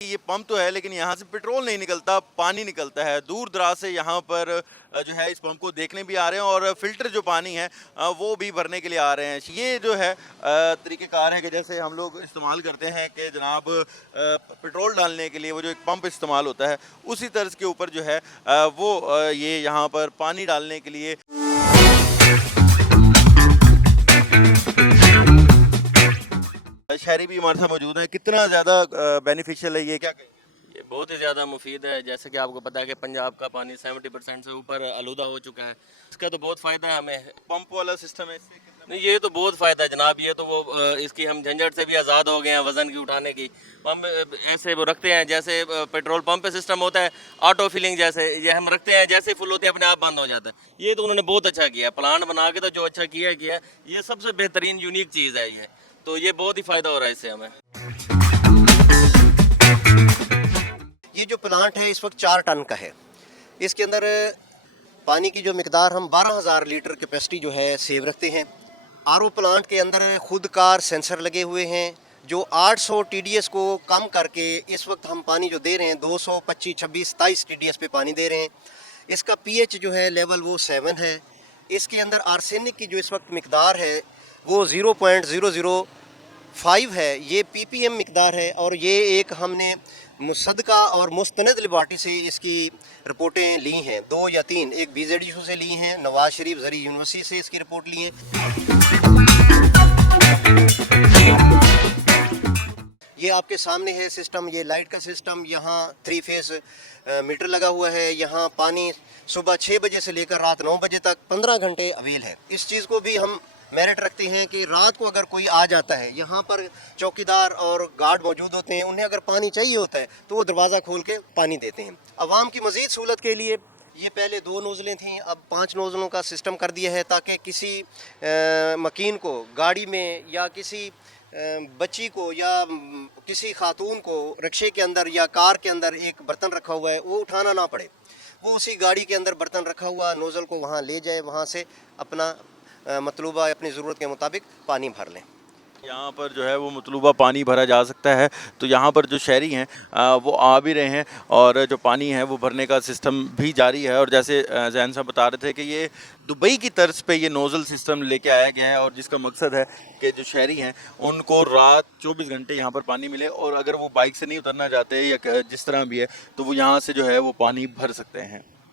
ये पंप तो है लेकिन यहाँ से पेट्रोल नहीं निकलता, पानी निकलता है। दूर दराज से यहाँ पर जो है इस पंप को देखने भी आ रहे हैं और फ़िल्टर जो पानी है वो भी भरने के लिए आ रहे हैं। ये जो है तरीक़ेकार है कि जैसे हम लोग इस्तेमाल करते हैं कि जनाब पेट्रोल डालने के लिए वो जो एक पंप इस्तेमाल होता है, उसी तर्ज के ऊपर जो है ये यहाँ पर पानी डालने के लिए शहरी भी हमारे साथ मौजूद है। कितना ज़्यादा बेनिफिशियल है ये, क्या कहेंगे? ये बहुत ही ज़्यादा मुफीद है। जैसे कि आपको पता है कि पंजाब का पानी 70% से ऊपर आलूदा हो चुका है। इसका तो बहुत फ़ायदा है हमें। पंप वाला सिस्टम है, इससे कितना? नहीं, ये तो बहुत फ़ायदा है जनाब। ये तो वो इसकी हम झंझट से भी आज़ाद हो गए हैं, वज़न की उठाने की। पंप ऐसे वो रखते हैं जैसे पेट्रोल पंप पे सिस्टम होता है ऑटो फिलिंग, जैसे ये हम रखते हैं, जैसे फुल होते हैं अपने आप बंद हो जाता है। ये तो उन्होंने बहुत अच्छा किया, प्लान बना के तो जो अच्छा किया है। ये सबसे बेहतरीन यूनिक चीज़ है ये, तो ये बहुत ही फ़ायदा हो रहा है इससे हमें। ये जो प्लांट है इस वक्त 4 टन का है। इसके अंदर पानी की जो मिकदार हम 12,000 लीटर कैपेसिटी जो है सेव रखते हैं। आरओ प्लांट के अंदर खुद कार सेंसर लगे हुए हैं जो 800 टीडीएस को कम करके इस वक्त हम पानी जो दे रहे हैं 225, 26, 27 टीडीएस पे पानी दे रहे हैं। इसका पीएच जो है लेवल वो 7 है। इसके अंदर आर्सेनिक की जो इस वक्त मिकदार है वो 0.005 है। ये पीपीएम मिकदार है और ये एक हमने मुसद्दका और मुस्तनद लिबार्टी से इसकी रिपोर्टें ली हैं, 2 या 3, एक BZU से ली हैं, नवाज शरीफ जरी यूनिवर्सिटी से इसकी रिपोर्ट ली है। ये आपके सामने है सिस्टम, ये लाइट का सिस्टम। यहाँ 3 फेस मीटर लगा हुआ है। यहाँ पानी सुबह 6 बजे से लेकर रात 9 बजे तक 15 घंटे अवेल है। इस चीज़ को भी हम मेरिट रखते हैं कि रात को अगर कोई आ जाता है, यहाँ पर चौकीदार और गार्ड मौजूद होते हैं, उन्हें अगर पानी चाहिए होता है तो वो दरवाज़ा खोल के पानी देते हैं। अवाम की मज़ीद सहूलत के लिए ये पहले 2 नोज़लें थीं, अब 5 नोज़लों का सिस्टम कर दिया है ताकि किसी मकीन को गाड़ी में या किसी बच्ची को या किसी खातून को रिक्शे के अंदर या कार के अंदर एक बर्तन रखा हुआ है वो उठाना ना पड़े। वो उसी गाड़ी के अंदर बर्तन रखा हुआ नोज़ल को वहाँ ले जाए, वहाँ से अपना मतलूबा अपनी ज़रूरत के मुताबिक पानी भर लें। यहाँ पर जो है वो मतलूबा पानी भरा जा सकता है। तो यहाँ पर जो शहरी हैं वो आ भी रहे हैं और जो पानी है वो भरने का सिस्टम भी जारी है। और जैसे ज़ैन साहब बता रहे थे कि ये दुबई की तर्ज पे ये नोज़ल सिस्टम लेके आया गया है और जिसका मकसद है कि जो शहरी हैं उनको रात 24 घंटे यहाँ पर पानी मिले और अगर वो बाइक से नहीं उतरना चाहते या जिस तरह भी है तो वो यहाँ से जो है वो पानी भर सकते हैं।